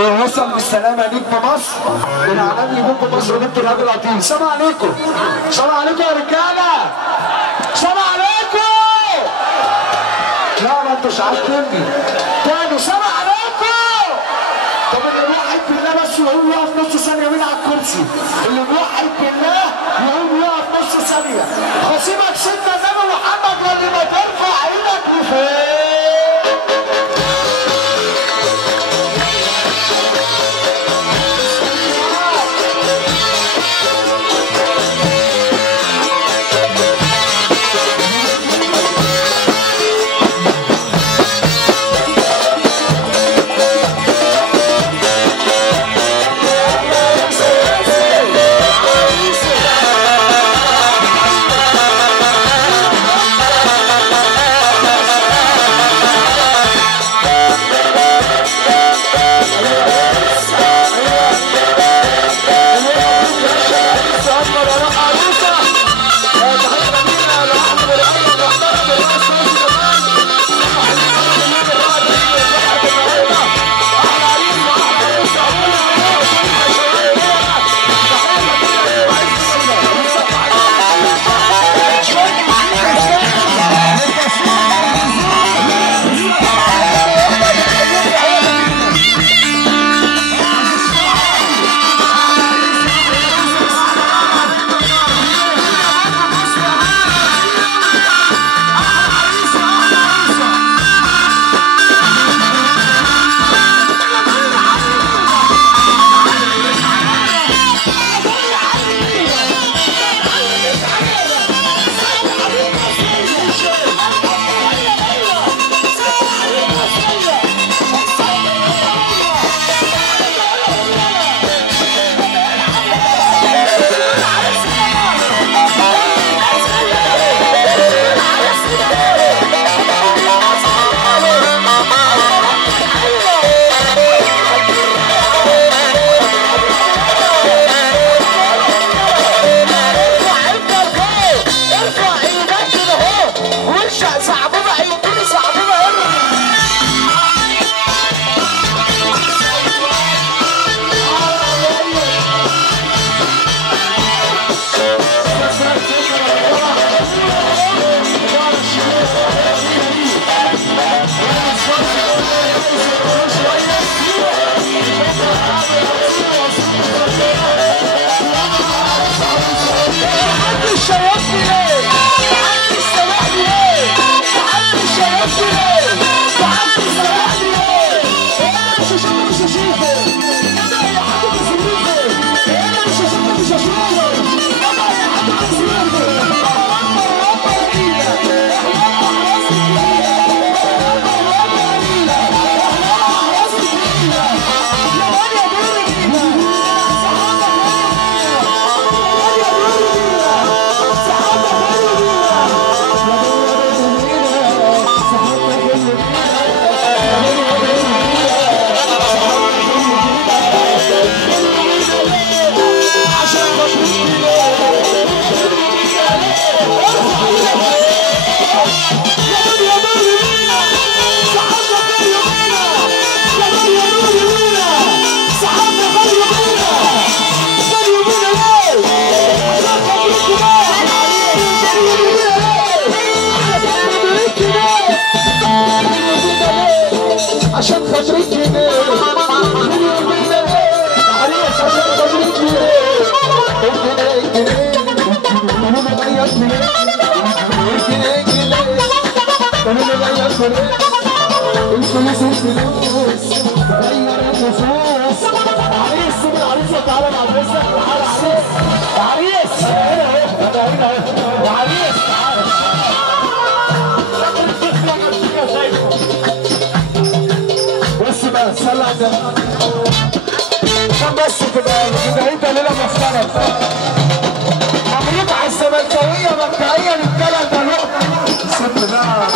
وصل بالسلامه نجم مصر العالمي نجم مصر بنت الهادي العطيل. سلام عليكم، سلام عليكم يا رجاله، سلام عليكم. لا ما انتوش عارفيني تاني. سلام عليكم. طب اللي موحد بالله بس يقوم يقف نص ثانيه من على الكرسي، اللي موحد بالله يقوم يقف نص ثانيه. خصيمك سيدنا النبي محمد واللي ما ترفع ايدك لفوق. عشان خاطرك كده عريس عشان خاطرك كده الفلوس الفلوس غير النفوس. عريس سيب العريس وتعالى مع عريسك. تعالى عريس هنا يا عريس تعالى. بس بقى صلى على النبي عشان بس كده بدايتها ليله محترمه. مبروك على الزملكاويه مبدئيا الثلاث نقط. سيب بقى